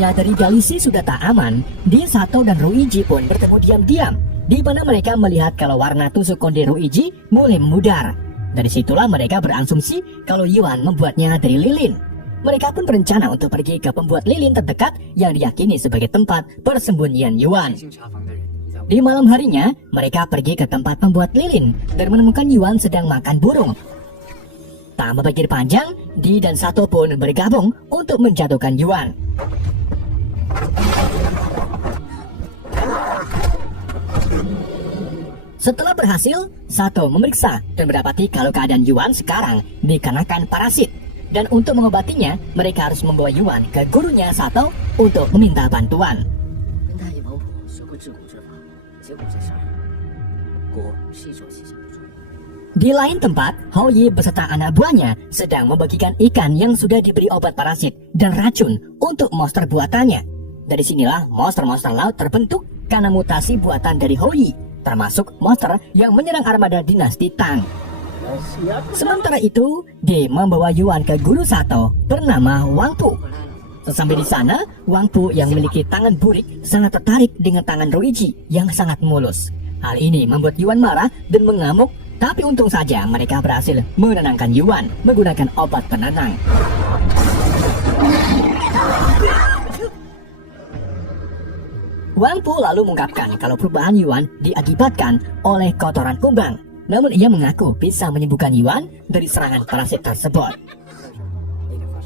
Sepertinya dari Dalisi sudah tak aman, Di Sato dan Ruiji pun bertemu diam-diam, di mana mereka melihat kalau warna tusuk konde Ruiji mulai memudar. Dari situlah mereka berasumsi kalau Yuan membuatnya dari lilin. Mereka pun berencana untuk pergi ke pembuat lilin terdekat yang diyakini sebagai tempat persembunyian Yuan. Di malam harinya, mereka pergi ke tempat pembuat lilin dan menemukan Yuan sedang makan burung. Tak berpikir panjang, Di dan Sato pun bergabung untuk menjatuhkan Yuan. Setelah berhasil, Sato memeriksa dan mendapati kalau keadaan Yuan sekarang dikarenakan parasit. Dan untuk mengobatinya, mereka harus membawa Yuan ke gurunya Sato untuk meminta bantuan. Di lain tempat, Hou Yi beserta anak buahnya sedang membagikan ikan yang sudah diberi obat parasit dan racun untuk monster buatannya. Dari sinilah monster-monster laut terbentuk karena mutasi buatan dari Hou Yi, termasuk monster yang menyerang armada dinasti Tang. Sementara itu, Di membawa Yuan ke guru Sato bernama Wang Pu. Sesampai di sana, Wang Pu yang memiliki tangan burik sangat tertarik dengan tangan Ruiji yang sangat mulus. Hal ini membuat Yuan marah dan mengamuk. Tapi untung saja mereka berhasil menenangkan Yuan menggunakan obat penenang. Wang Pu lalu mengungkapkan kalau perubahan Yuan diakibatkan oleh kotoran kumbang. Namun ia mengaku bisa menyembuhkan Yuan dari serangan parasit tersebut.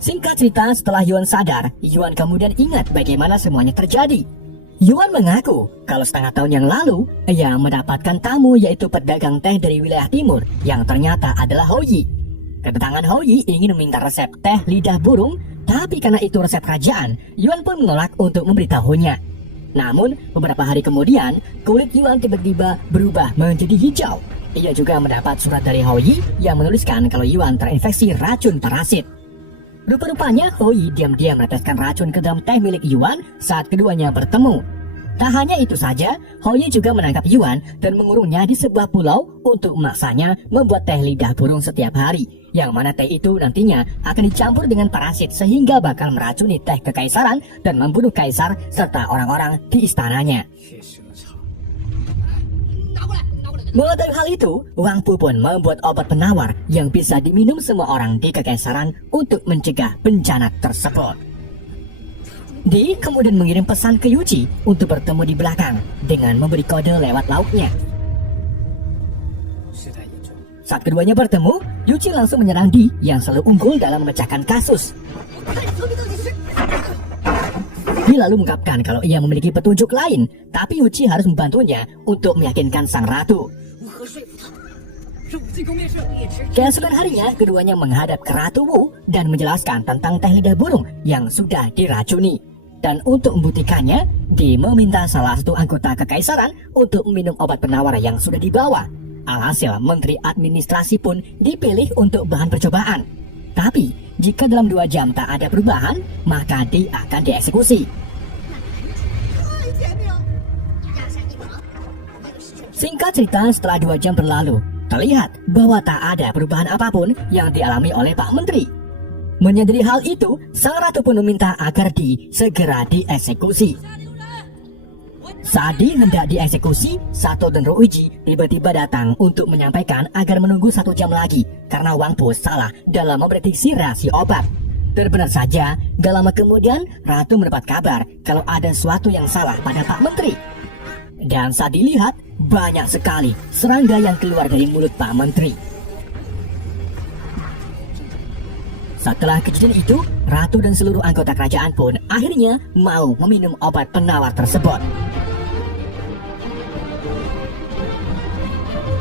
Singkat cerita, setelah Yuan sadar, Yuan kemudian ingat bagaimana semuanya terjadi. Yuan mengaku kalau setengah tahun yang lalu ia mendapatkan tamu yaitu pedagang teh dari wilayah timur yang ternyata adalah Hou Yi. Kedatangan Hou Yi ingin meminta resep teh lidah burung, tapi karena itu resep kerajaan, Yuan pun menolak untuk memberitahunya. Namun beberapa hari kemudian kulit Yuan tiba-tiba berubah menjadi hijau. Ia juga mendapat surat dari Hou Yi yang menuliskan kalau Yuan terinfeksi racun parasit. Rupa-rupanya Hou Yi diam-diam meneteskan racun ke dalam teh milik Yuan saat keduanya bertemu. Tak hanya itu saja, Hou Yi juga menangkap Yuan dan mengurungnya di sebuah pulau untuk memaksanya membuat teh lidah burung setiap hari, yang mana teh itu nantinya akan dicampur dengan parasit sehingga bakal meracuni teh kekaisaran dan membunuh kaisar serta orang-orang di istananya. Mengetahui hal itu, Wang Pu pun membuat obat penawar yang bisa diminum semua orang di kekaisaran untuk mencegah bencana tersebut. Di kemudian mengirim pesan ke Yuji untuk bertemu di belakang dengan memberi kode lewat lauknya. Saat keduanya bertemu, Yuji langsung menyerang Di yang selalu unggul dalam memecahkan kasus. Di lalu mengungkapkan kalau ia memiliki petunjuk lain, tapi Yuji harus membantunya untuk meyakinkan sang ratu. Keesokan harinya, keduanya menghadap ke Ratu Wu dan menjelaskan tentang teh lidah burung yang sudah diracuni. Dan untuk membuktikannya, Di meminta salah satu anggota kekaisaran untuk meminum obat penawar yang sudah dibawa. Alhasil, Menteri Administrasi pun dipilih untuk bahan percobaan. Tapi, jika dalam 2 jam tak ada perubahan, maka Di akan dieksekusi. Singkat cerita, setelah 2 jam berlalu, terlihat bahwa tak ada perubahan apapun yang dialami oleh Pak Menteri. Menyadari hal itu, sang ratu pun meminta agar Di segera dieksekusi. Saat Di hendak dieksekusi, Sato dan Ruiji tiba-tiba datang untuk menyampaikan agar menunggu 1 jam lagi karena Wang Pu salah dalam memprediksi rahasia obat. Dan benar saja, gak lama kemudian Ratu mendapat kabar kalau ada sesuatu yang salah pada Pak Menteri. Dan saat dilihat, banyak sekali serangga yang keluar dari mulut Pak Menteri. Setelah kejadian itu, Ratu dan seluruh anggota kerajaan pun akhirnya mau meminum obat penawar tersebut.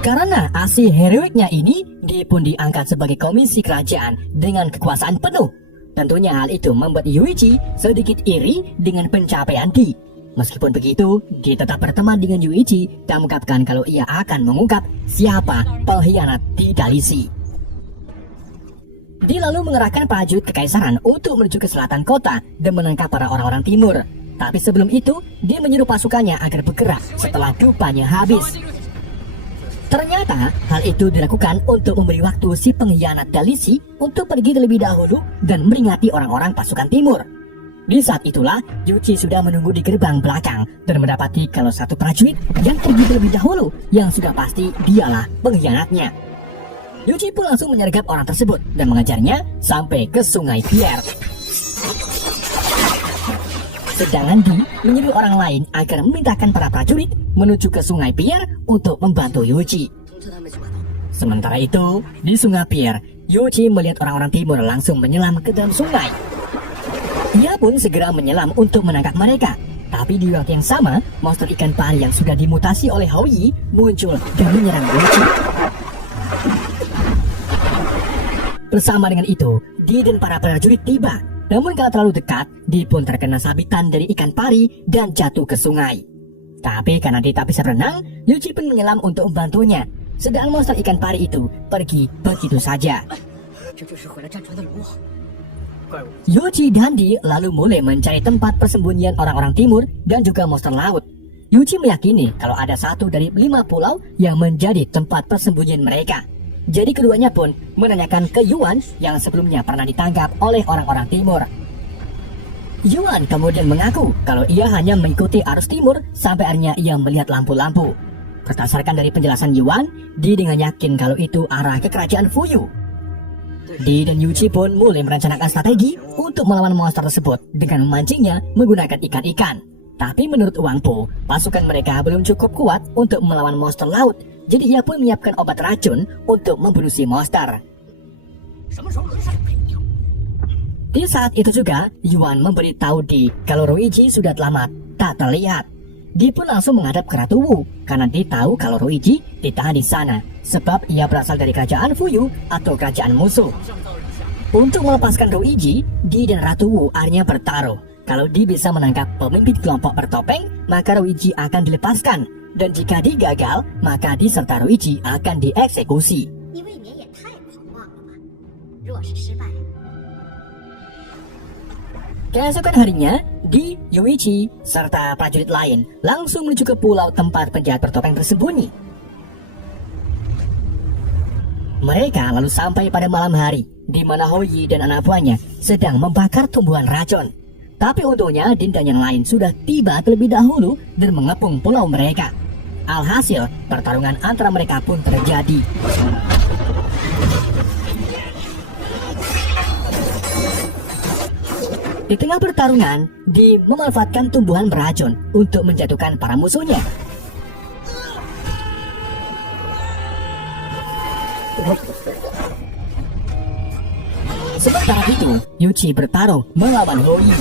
Karena aksi heroiknya ini, Di pun diangkat sebagai komisi kerajaan dengan kekuasaan penuh. Tentunya hal itu membuat Yuichi sedikit iri dengan pencapaian Di. Meskipun begitu, Di tetap berteman dengan Yuichi dan mengungkapkan kalau ia akan mengungkap siapa pengkhianat di Dalisi. Di lalu mengerahkan prajurit kekaisaran untuk menuju ke selatan kota dan menangkap para orang-orang timur. Tapi sebelum itu, Di menyuruh pasukannya agar bergerak setelah dupanya habis. Ternyata hal itu dilakukan untuk memberi waktu si pengkhianat Dalisi untuk pergi terlebih dahulu dan meringati orang-orang pasukan timur. Di saat itulah, Yuchi sudah menunggu di gerbang belakang dan mendapati kalau satu prajurit yang pergi terlebih dahulu yang sudah pasti dialah pengkhianatnya. Yuchi pun langsung menyergap orang tersebut dan mengejarnya sampai ke sungai Pierre. Sedangkan Di menyuruh orang lain agar memerintahkan para prajurit menuju ke sungai Pierre untuk membantu Yuchi. Sementara itu, di sungai Pierre, Yuchi melihat orang-orang timur langsung menyelam ke dalam sungai. Ia pun segera menyelam untuk menangkap mereka. Tapi di waktu yang sama, monster ikan pari yang sudah dimutasi oleh Hou Yi muncul dan menyerang Yuchi. Bersama dengan itu, Di dan para prajurit tiba. Namun karena terlalu dekat, Di pun terkena sabitan dari ikan pari dan jatuh ke sungai. Tapi karena Di tak bisa berenang, Yuchi pun menyelam untuk membantunya. Sedang monster ikan pari itu pergi begitu saja. Yuchi dan Di lalu mulai mencari tempat persembunyian orang-orang timur dan juga monster laut. Yuchi meyakini kalau ada satu dari 5 pulau yang menjadi tempat persembunyian mereka. Jadi keduanya pun menanyakan ke Yuan yang sebelumnya pernah ditangkap oleh orang-orang timur. Yuan kemudian mengaku kalau ia hanya mengikuti arus timur sampai akhirnya ia melihat lampu-lampu. Berdasarkan dari penjelasan Yuan, Di dengan yakin kalau itu arah ke kerajaan Fuyu. Di dan Yuchi pun mulai merencanakan strategi untuk melawan monster tersebut dengan memancingnya menggunakan ikan-ikan. Tapi menurut Wang Po, pasukan mereka belum cukup kuat untuk melawan monster laut. Jadi ia pun menyiapkan obat racun untuk membunuh si monster. Di saat itu juga, Yuan memberitahu Di kalau Ruiji sudah selamat, tak terlihat. Di pun langsung menghadap ke Ratu Wu karena Di tahu kalau Ruiji ditahan di sana sebab ia berasal dari kerajaan Fuyu atau kerajaan musuh. Untuk melepaskan Ruiji, Di dan Ratu Wu akhirnya bertaruh. Kalau Di bisa menangkap pemimpin kelompok bertopeng, maka Ruiji akan dilepaskan. Dan jika Di gagal, maka Di serta Ruiji akan dieksekusi. Keesokan harinya, Di, Yuichi, serta prajurit lain langsung menuju ke pulau tempat penjahat bertopeng bersembunyi. Mereka lalu sampai pada malam hari, di mana Hou Yi dan anak buahnya sedang membakar tumbuhan racun. Tapi untungnya Din dan yang lain sudah tiba terlebih dahulu dan mengepung pulau mereka. Alhasil, pertarungan antara mereka pun terjadi. Di tengah pertarungan, Di memanfaatkan tumbuhan beracun untuk menjatuhkan para musuhnya. Sementara itu, Yuchi bertarung melawan Hou Yi.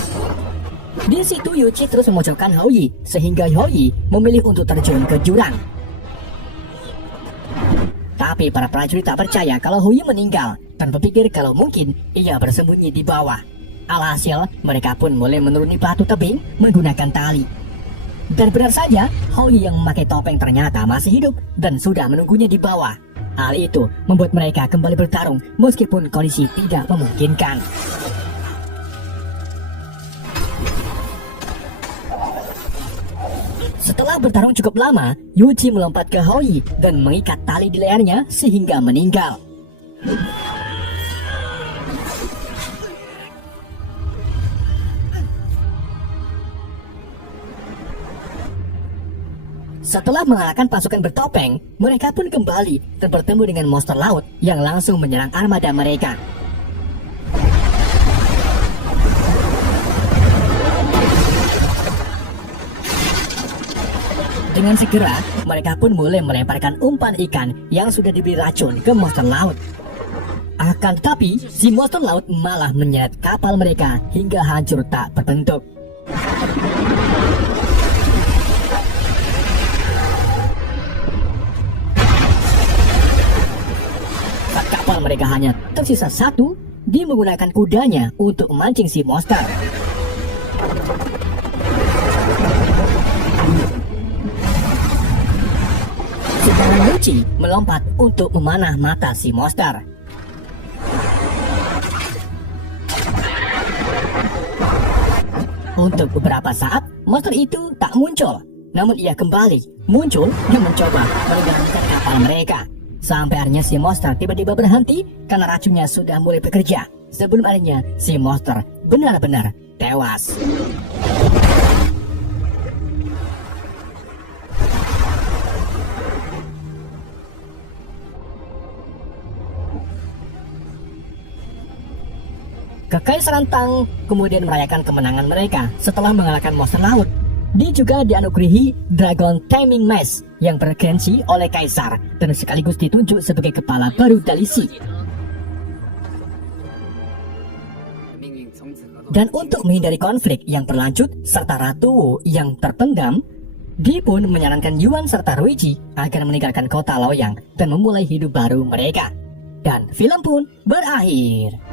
Di situ Yuchi terus memojokkan Hou Yi sehingga Hou Yi memilih untuk terjun ke jurang. Tapi para prajurit tak percaya kalau Hou Yi meninggal dan berpikir kalau mungkin ia bersembunyi di bawah. Alhasil, mereka pun mulai menuruni batu tebing menggunakan tali. Dan benar saja, Hou Yi yang memakai topeng ternyata masih hidup dan sudah menunggunya di bawah. Hal itu membuat mereka kembali bertarung meskipun kondisi tidak memungkinkan. Setelah bertarung cukup lama, Yuchi melompat ke Hou Yi dan mengikat tali di lehernya sehingga meninggal. Setelah mengalahkan pasukan bertopeng, mereka pun kembali dan bertemu dengan monster laut yang langsung menyerang armada mereka. Dengan segera, mereka pun mulai melemparkan umpan ikan yang sudah diberi racun ke monster laut. Akan tetapi, si monster laut malah menyeret kapal mereka hingga hancur tak berbentuk. Kapal mereka hanya tersisa satu, Dia menggunakan kudanya untuk memancing si monster. Sedangkan Yuchi melompat untuk memanah mata si monster. Untuk beberapa saat, monster itu tak muncul. Namun ia kembali muncul dan mencoba menenggelamkan kapal mereka. Sampai akhirnya si monster tiba-tiba berhenti karena racunnya sudah mulai bekerja. Sebelum akhirnya si monster benar-benar tewas. Kekaisaran Tang kemudian merayakan kemenangan mereka setelah mengalahkan monster laut. Dia juga dianugerahi Dragon Taming Mask yang bergensi oleh kaisar dan sekaligus ditunjuk sebagai kepala baru Dalisi. Dan untuk menghindari konflik yang berlanjut serta Ratu Wu yang terpendam, dia pun menyarankan Yuan serta Ruiji agar meninggalkan kota Luoyang dan memulai hidup baru mereka. Dan film pun berakhir.